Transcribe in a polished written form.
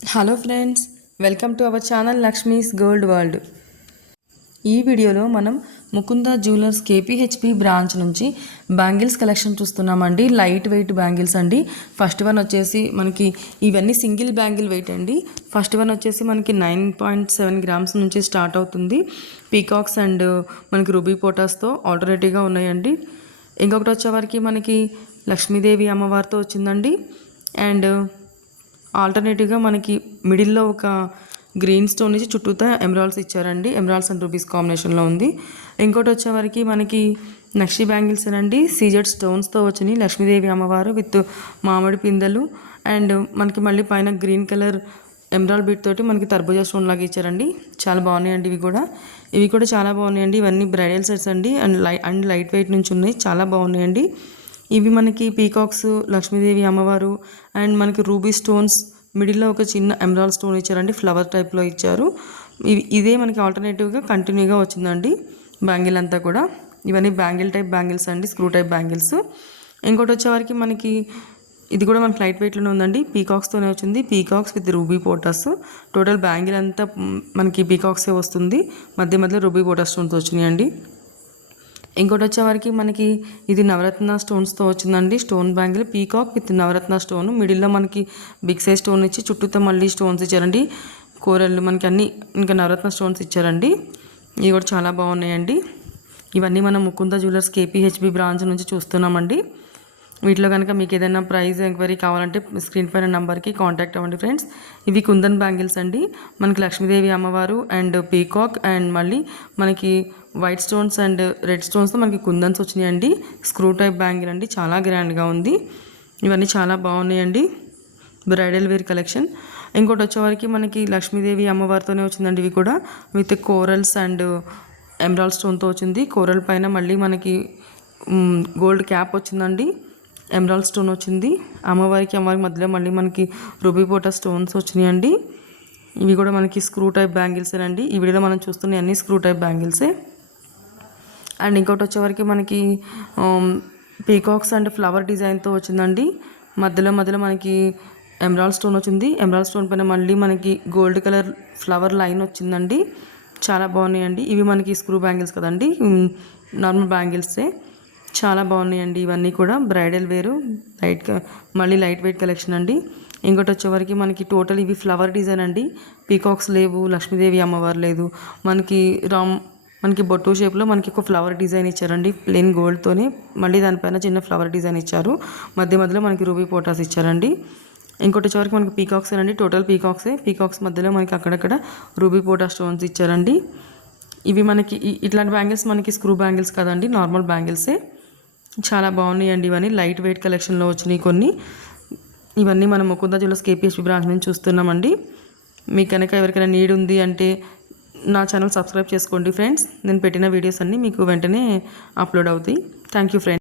Hello friends, welcome to our channel Lakshmi's gold world. ఈ వీడియోలో మనం ముకుంద జ్యువెలర్స్ కేపీహెచ్పి బ్రాంచ్ నుంచి బ్యాంగిల్స్ కలెక్షన్ చూస్తున్నామండి. లైట్ వెయిట్ బ్యాంగిల్స్ అండి. ఫస్ట్ వన్ వచ్చేసి మనకి ఇవన్నీ సింగిల్ బ్యాంగిల్ వెయిట్ అండి. ఫస్ట్ వన్ వచ్చేసి మనకి 9.7 గ్రామ్స్ నుంచి స్టార్ట్ అవుతుంది. పీకాక్స్ అండ్ మనకి రూబీ పోటాస్తో ఆల్టర్నేటివ్గా ఉన్నాయండి. ఇంకొకటి వచ్చేవారికి మనకి లక్ష్మీదేవి అమ్మవారితో వచ్చిందండి. అండ్ ఆల్టర్నేటివ్గా మనకి మిడిల్లో ఒక గ్రీన్ స్టోన్ నుంచి చుట్టూతా ఎమరాల్డ్స్ ఇచ్చారండి. ఎమరాల్డ్స్ అండ్ రూబీస్ కాంబినేషన్లో ఉంది. ఇంకోటి వచ్చేవరకు మనకి నక్షి బ్యాంగిల్స్ అండి. సీజెడ్ స్టోన్స్తో వచ్చినాయి. లక్ష్మీదేవి అమ్మవారు విత్ మామిడి పిందెలు అండ్ మనకి మళ్ళీ పైన గ్రీన్ కలర్ ఎమరాల్డ్ బీట్ తోటి మనకి తర్బూజా స్టోన్ లాగా ఇచ్చారండి. చాలా బాగున్నాయండి. ఇవి కూడా చాలా బాగున్నాయండి. ఇవన్నీ బ్రైడల్ సెట్స్ అండి. అండ్ లైట్ వెయిట్ నుంచి ఉన్నాయి. చాలా బాగున్నాయండి. ఇవి మనకి పీకాక్స్, లక్ష్మీదేవి అమ్మవారు అండ్ మనకి రూబీ స్టోన్స్, మిడిల్లో ఒక చిన్న ఎమరాల్డ్ స్టోన్ ఇచ్చారండి. ఫ్లవర్ టైప్లో ఇచ్చారు. ఇదే మనకి ఆల్టర్నేటివ్గా కంటిన్యూగా వచ్చిందండి బ్యాంగిల్ అంతా కూడా. ఇవన్నీ బ్యాంగిల్ టైప్ బ్యాంగిల్స్ అండి, స్క్రూ టైప్ బ్యాంగిల్స్. ఇంకోటి వచ్చేవారికి మనకి ఇది కూడా మనకి లైట్ వెయిట్లోనే ఉందండి. పీకాక్స్తోనే వచ్చింది. పీకాక్స్ విత్ రూబీ పోటాస్. టోటల్ బ్యాంగిల్ అంతా మనకి పీకాక్సే వస్తుంది. మధ్య మధ్యలో రూబీ పోటాస్ స్టోన్స్ వచ్చినాయండి. ఇంకోటి వచ్చేవారికి మనకి ఇది నవరత్న స్టోన్స్తో వచ్చిందండి. Stone bangle peacock with Navaratna stone. మిడిల్లో మనకి బిగ్ సైజ్ స్టోన్ ఇచ్చి చుట్టూతో మళ్ళీ స్టోన్స్ ఇచ్చారండి. కూరలు మనకి అన్నీ ఇంకా నవరత్న స్టోన్స్ ఇచ్చారండి. ఇవి కూడా చాలా బాగున్నాయండి. ఇవన్నీ మనం ముకుంద జ్యువెలర్స్ కేపీహెచ్బి బ్రాంచ్ నుంచి చూస్తున్నామండి. వీటిలో కనుక మీకు ఏదైనా ప్రైస్ ఎంక్వైరీ కావాలంటే స్క్రీన్ పైన నెంబర్కి కాంటాక్ట్ అవ్వండి ఫ్రెండ్స్. ఇవి కుందన్ బ్యాంగిల్స్ అండి. మనకి లక్ష్మీదేవి అమ్మవారు అండ్ పీకాక్ అండ్ మళ్ళీ మనకి వైట్ స్టోన్స్ అండ్ రెడ్ స్టోన్స్తో మనకి కుందన్స్ వచ్చినాయండి. స్క్రూ టైప్ బ్యాంగిల్ అండి. చాలా గ్రాండ్గా ఉంది. ఇవన్నీ చాలా బాగున్నాయండి. Bridal wear collection. ఇంకోటి వచ్చేవారికి మనకి లక్ష్మీదేవి అమ్మవారితోనే వచ్చిందండి. ఇవి కూడా విత్ కోరల్స్ అండ్ ఎమరాల్డ్ స్టోన్తో వచ్చింది. కోరల్ పైన మళ్ళీ మనకి గోల్డ్ క్యాప్ వచ్చిందండి. ఎమరాల్డ్ స్టోన్ వచ్చింది. అమ్మవారికి మధ్యలో మళ్ళీ మనకి రూబీ పోటా స్టోన్స్ వచ్చినాయండి. ఇవి కూడా మనకి స్క్రూ టైప్ బ్యాంగిల్సేనండి. ఈ వీడియోలో మనం చూస్తున్న అన్ని స్క్రూ టైప్ బ్యాంగిల్సే. అండ్ ఇంకోటి వచ్చేవరకు మనకి పీకాక్స్ అండ్ ఫ్లవర్ డిజైన్తో వచ్చిందండి. మధ్యలో మనకి ఎమరాల్డ్ స్టోన్ వచ్చింది. ఎమరాల్డ్ స్టోన్ పైన మళ్ళీ మనకి గోల్డ్ కలర్ ఫ్లవర్ లైన్ వచ్చిందండి. చాలా బాగున్నాయండి. ఇవి మనకి స్క్రూ బ్యాంగిల్స్ కదండి, నార్మల్ బ్యాంగిల్సే. చాలా బాగున్నాయండి. ఇవన్నీ కూడా బ్రైడల్ వేరు, మళ్ళీ లైట్ వెయిట్ కలెక్షన్ అండి. ఇంకోటి వచ్చేవరకు మనకి టోటల్ ఇవి ఫ్లవర్ డిజైన్ అండి. పీకాక్స్ లేవు, లక్ష్మీదేవి అమ్మవారు లేదు. మనకి బొట్టు షేప్లో మనకి ఒక ఫ్లవర్ డిజైన్ ఇచ్చారండి. ప్లెయిన్ గోల్డ్తోనే మళ్ళీ దానిపైన చిన్న ఫ్లవర్ డిజైన్ ఇచ్చారు. మధ్యలో మనకి రూబీ పోటాస్ ఇచ్చారండి. ఇంకోటి వచ్చేవరకు మనకి పీకాక్స్ అండి. టోటల్ పీకాక్సే. పీకాక్స్ మధ్యలో మనకి అక్కడక్కడ రూబీ పోటా స్టోన్స్ ఇచ్చారండి. ఇవి మనకి ఇట్లాంటి బ్యాంగిల్స్ మనకి స్క్రూ బ్యాంగిల్స్ కదండి, నార్మల్ బ్యాంగిల్సే. చాలా బాగున్నాయండి. ఇవన్నీ లైట్ వెయిట్ కలెక్షన్లో వచ్చినాయి కొన్ని. ఇవన్నీ మనం ముకుంద జ్యువెలర్స్ కేపీహెచ్బి బ్రాంచ్ నుంచి చూస్తున్నామండి. మీకు కనుక ఎవరికైనా నీడ్ ఉంది అంటే నా ఛానల్ సబ్స్క్రైబ్ చేసుకోండి ఫ్రెండ్స్. నేను పెట్టిన వీడియోస్ అన్నీ మీకు వెంటనే అప్లోడ్ అవుతాయి. Thank you friends.